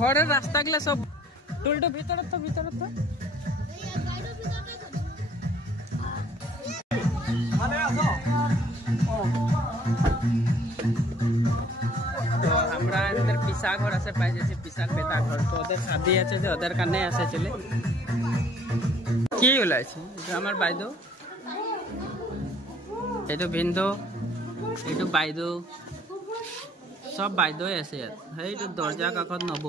ঘরের রাস্তাগুলো সব টুলটো ভিতরে তো तो हमरा अंदर पिसा घर আছে পাই যাচ্ছে পিসার বেটা ঘর তো ওদের শাদি আছে যে ওদের কানে আসে চলে কি হলাছে এটা আমার বাইদো এটা বিন্দু এটা বাইদো সব বাইদোই আছে এইটো দরজা কাকত নব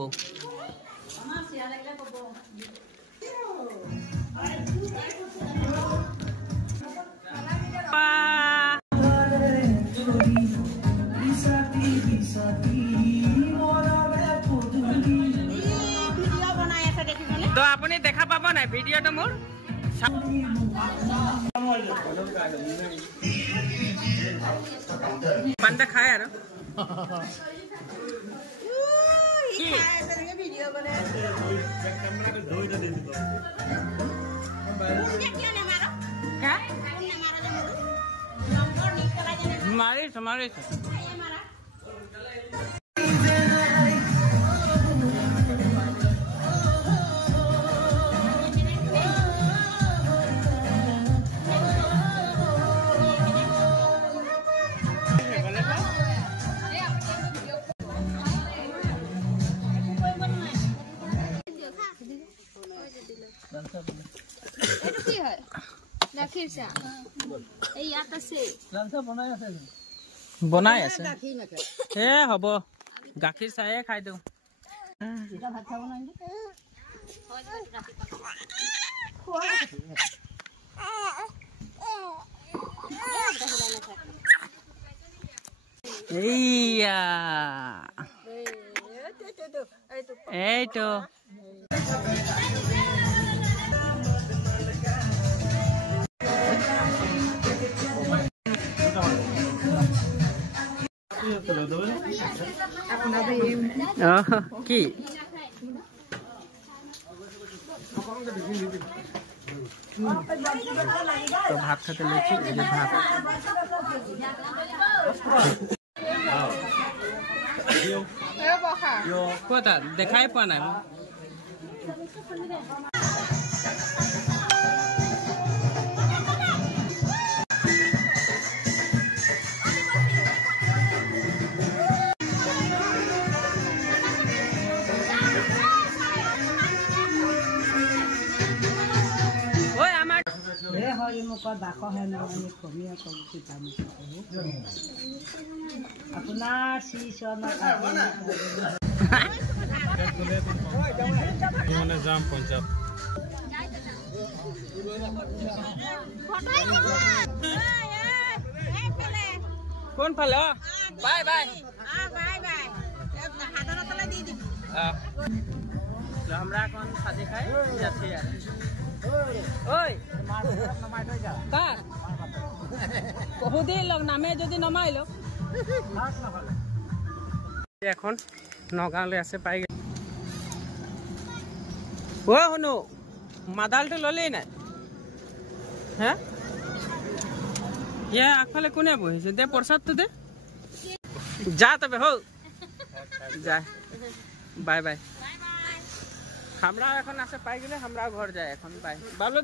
तो आपने देखा पाबा ना वीडियो तो मोर पंडा खाया यार वीडियो बने क्या हमारे बनाई আছে এ হব গাখীৰ চায়ে খাই দেও এইয়া এইটো কি তো ভাত খেতে লেছি এই যে ভাত কোথা দেখাই পোৱা নাই जाम पंजाब कौन फल बाय बाय हमरा कौन शादी खाए जाते यार ओय का बहुदी लोग नामे যদি নমাইলো এখন নগাঁৱলৈ আছে পাই ও হনো মাদালটো ললেই নাই হ্যাঁ ইয়া আগফালে কোনে বহিছে দে প্ৰসাদটো দে যা তবে হো যা বাই বাই আমরা এখন আছে পাই গেলে আমরা ঘর যাই এখন বাই বাবলু